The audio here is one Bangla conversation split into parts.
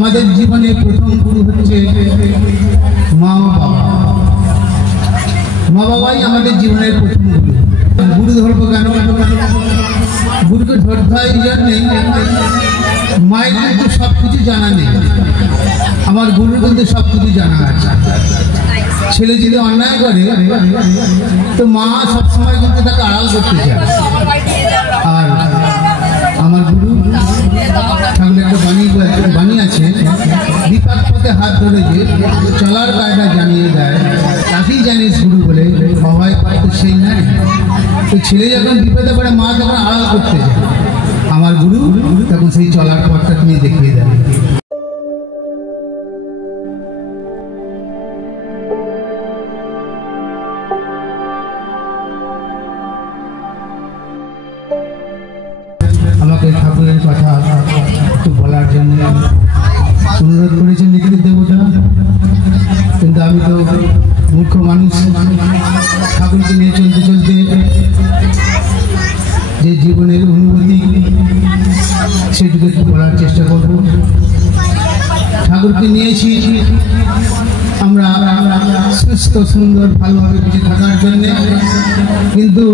আমাদের জীবনে প্রথম গুরু হচ্ছে মা বাবা। মা বাবাই আমাদের জীবনের প্রথম গুরু। গুরু ধরবো কেন? গুরুকে ধরতে হয় এই জন্যে, মায়ের কিন্তু সব কিছু জানা নেই, আমার গুরুর কিন্তু সব কিছু জানা আছে। ছেলে যদি অন্যায় করে তো মা সবসময় কিন্তু তাকে আড়াল করতে চায়। আর আমার গুরু ঠাকুর একটা বাণী আছে, বিপাক পথে হাত ধরে যে চলার কায়দা জানিয়ে দেয় তাকেই জানিস গুরু বলে, সবাই পায় তো সেই নাই। তো ছেলে যখন বিপদে পড়ে মা তখন আড়াল করতে যায়, আমার গুরু তখন সেই চলার পথটা তুমি দেখিয়ে দেয়। আমাকে ঠাকুরের কথা একটু বলার জন্য অনুরোধ করেছেন লিখিত দেবতা, কিন্তু আমি তো মূর্খ মানুষ। ঠাকুরকে নিয়ে চলতে চলতে যে জীবনের অনুভূতি সেটুকু একটু বলার চেষ্টা করব। ঠাকুরকে নিয়েছি আমরা সুস্থ সুন্দর ভালোভাবে বেঁচে থাকার জন্যে, কিন্তু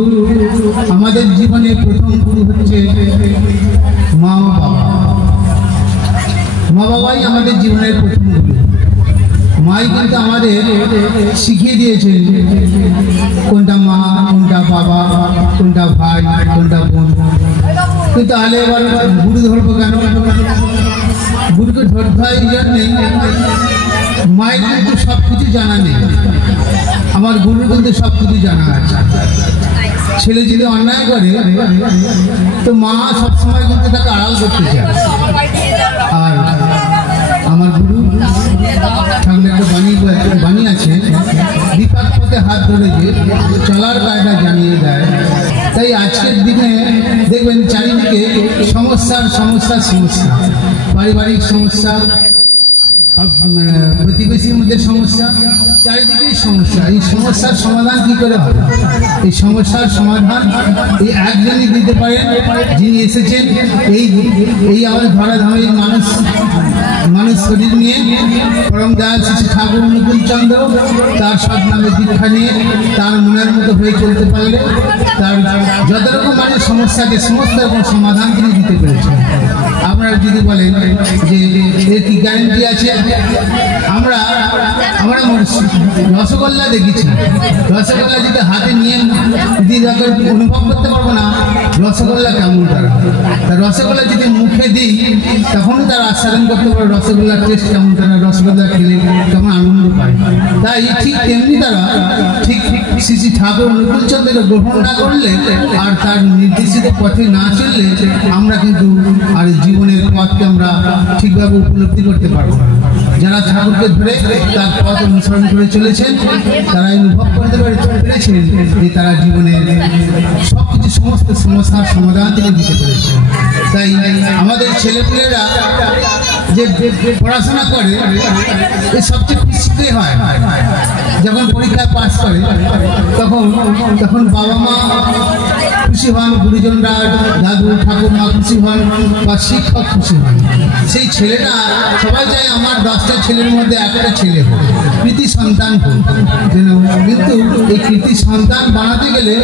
আমাদের জীবনে প্রথম গুরু হচ্ছে মা বাবা। মা বাবাই আমাদের জীবনের প্রথম গুরু। মাই কিন্তু আমাদের শিখিয়ে দিয়েছে কোনটা মা, কোনটা বাবা, কোনটা ভাই, কোনটা বোন। কিন্তু তাহলে এবার গুরু ধরবো কেন? গুরুকে ধরতে হয় এই জন্যে, মায়ের কিন্তু সব কিছু জানা নেই, আমার গুরুর কিন্তু সব কিছু জানা আছে। ছেলে যদি অন্যায় করে তো মা সবসময় কিন্তু তাকে আড়াল করতে চায়। আর আমার গুরু ঠাকুর একটা বাণী আছে, বিপাক পথে হাত ধরে যে চলার কায়দা জানিয়ে দেয়। তাই আজকের দিনে দেখবেন চারিদিকে সমস্যার সমস্যা, পারিবারিক সমস্যা, প্রতিবেশীর মধ্যে সমস্যা, চারিদিকেই সমস্যা। এই সমস্যার সমাধান কি করে হবে? এই সমস্যার সমাধান এই একজনই দিতে পারেন, যিনি এসেছেন এই আমাদের ধরাধামের মানুষ শরীর নিয়ে, পরম দয়াল শ্রী ঠাকুর মুকুল চন্দ্র। তার সব নামে দীক্ষা নিয়ে তার মনের মতো হয়ে চলতে পারলে তার যত রকম মানুষ সমস্যাকে সমস্ত রকম সমাধান তিনি দিতে পেরেছেন। আপনারা যদি বলেন যে এর কি গ্যারেন্টি আছে? আমরা রসগোল্লা দেখেছি, রসগোল্লা যদি হাতে নিয়ে অনুভব করতে পারবো না রসগোল্লা কেমন। তারা রসগোল্লা যদি মুখে দিই তখনই তারা আস্বাদন করতে পারে রসগোল্লার টেস্ট কেমন, তারা রসগোল্লা খেলে কেমন আনন্দ পায়। তাই ঠিক তেমনি তারা ঠিক শ্রী ঠাকুর মুকুলচন্দ্রকে গ্রহণ না করলে আর তার নির্দেশিত পথে না চললে আমরা কিন্তু আর জীবনের পথকে আমরা ঠিকভাবে উপলব্ধি করতে পারবো না। যারা ঠাকুরকে ধরে তার পথ অনুসরণ করে চলেছেন তারা অনুভব করতে পেরেছেন যে তারা জীবনের সব কিছু সমস্ত সমস্যার সমাধান থেকে দিতে পেরেছেন। তাই আমাদের ছেলেমেয়েরা যে পড়াশোনা করে এই সবচেয়ে খুশি হয় যখন পরীক্ষায় পাস করে, তখন বাবা মা খুশি হন, গুরুজনরা, দাদু ঠাকুরমা খুশি হন, বা শিক্ষক খুশি হন। সেই ছেলেটা সবাই চায় আমার 10টা ছেলের মধ্যে একটা ছেলে হোক, কৃতি সন্তান হোক। কিন্তু এই কৃতি সন্তান বানাতে গেলে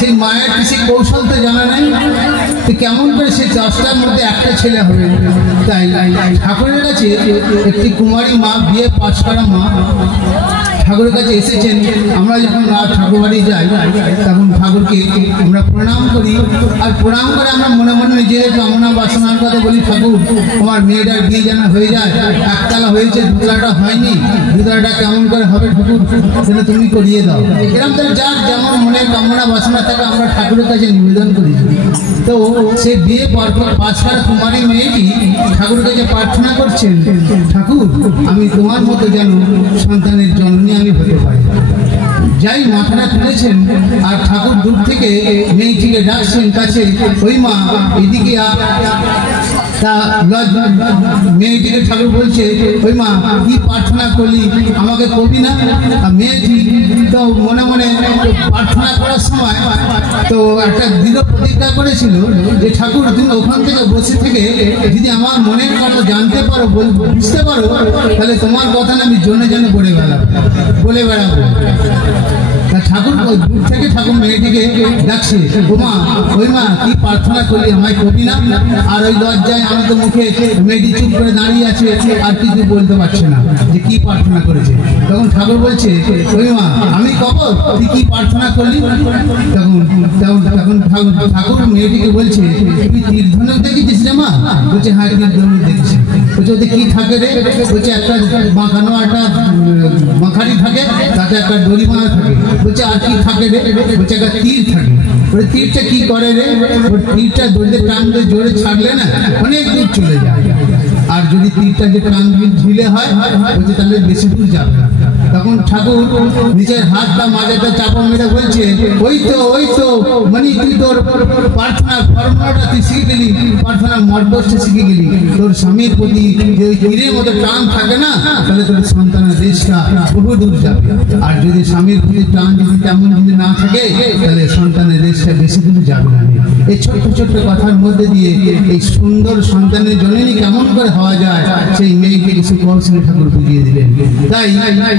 সেই মায়ের সেই কৌশল তো জানা নেই, তো কেমন করে সেই 10টার মধ্যে একটা ছেলে হবে। তাই ঠাকুরের কাছে একটি কুমারী মা, বিয়ে পাশ করা মা ঠাকুরের কাছে এসেছেন। আমরা যখন ঠাকুর বাড়ি যাই তখন ঠাকুরকে আমরা প্রণাম করি, আর প্রণাম করে আমরা মনে মনে নিজের কামনা বাসনার কথা বলি, ঠাকুর আমার মেয়েটার বিয়ে যেন হয়ে যায়, একতলা হয়েছে দুতলাটা হয়নি, দুতলাটা কেমন করে হবে ঠাকুর, সেটা তুমি করিয়ে দাও। এরকম তো যার যেমন মনের কামনা বাসনা থাকে আমরা ঠাকুরের কাছে নিবেদন করি। তো সে বিয়ে পাশ করা কুমারী মেয়েটি ঠাকুরের কাছে প্রার্থনা করছেন, ঠাকুর আমি তোমার মতো যেন সন্তানের জননী আমি হতে পারি। যাই মাথাটা তুলেছেন, আর ঠাকুর দূর থেকে মেয়েটিকে ডাকছেন কাছে, ওই মা এদিকে তা মেয়েটিকে ঠাকুর বলছে, ওই মা কি প্রার্থনা করলি, আমাকে কবি না? মেয়েটি তো মনে মনে প্রার্থনা করার সময় তো একটা দৃঢ় প্রতিজ্ঞা করেছিল যে ঠাকুর তুমি ওখান থেকে বসে থেকে যদি আমার মনের কথা জানতে পারো, বুঝতে পারো, তাহলে তোমার কথা না আমি জনে জনে বলে বেড়াবো। ঠাকুর দূর থেকে ঠাকুর মেয়েটিকে ডাকছে, ওই মা কি প্রার্থনা করলি, আমায় কবি না? আর ওই লজ্জায় আমি তো মুখে মেয়েটি চুপ করে দাঁড়িয়ে আছে, আর কিছু বলতে পারছে না যে কি প্রার্থনা করেছে। তখন ঠাকুর বলছে, ওই মা আমি কব তুই কি প্রার্থনা করলি? তখন ঠাকুর মেয়েটিকে বলছে, তুই তীর্ধনুক দেখেছিস রে মা? বলছে হ্যাঁ তীর্ধনুক দেখেছি। বলছে ওতে কি থাকে রে? বলছে একটা বাঁকানো একটা মাখারি থাকে, তাতে একটা দড়ি বাঁধা থাকে। বলছে আর কি থাকে রে? বলছে একটা তীর থাকে। ওই তীরটা কি করে রে? ওই তীরটা দড়িতে টান দিয়ে জোরে ছাড়লে না অনেক দূর চলে যায়, আর যদি তীরটা যে টান দিয়ে ঝুলে হয় বলছে তাহলে বেশি দূর যাবে না। তখন ঠাকুর নিজের হাতটা মাজাটা চাপা মেরে বলছে, ওই তো মানে তুই তোর প্রার্থনার ফর্মুলাটা তুই শিখে গেলি, প্রার্থনার মর্মটা শিখে গেলি। তোর স্বামীর প্রতি যে ওই তীরের মতো টান থাকে না, তাহলে তোর সন্তানের দেশটা বহু দূর যাবে। আর যদি স্বামীর প্রতি টান যদি তেমন যদি না থাকে, তাহলে সন্তানের দেশটা বেশি দূর যাবে না। এই ছোট্ট ছোট্ট কথার মধ্যে দিয়ে এই সুন্দর সন্তানের জননী কেমন করে হওয়া যায়, সেই মেয়েকে সুকৌশলী ঠাকুর বুঝিয়ে দিলেন। তাই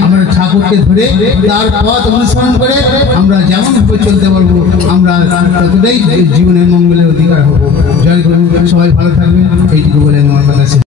আমরা ঠাকুরকে ধরে তার পথ অনুসরণ করে আমরা যেমন ভাবে চলতে পারবো, আমরা ততটাই জীবনের মঙ্গলের অধিকার হবো। জয় গুরু, সবাই ভালো থাকবেন, এইটুকু বলে আমার কথা।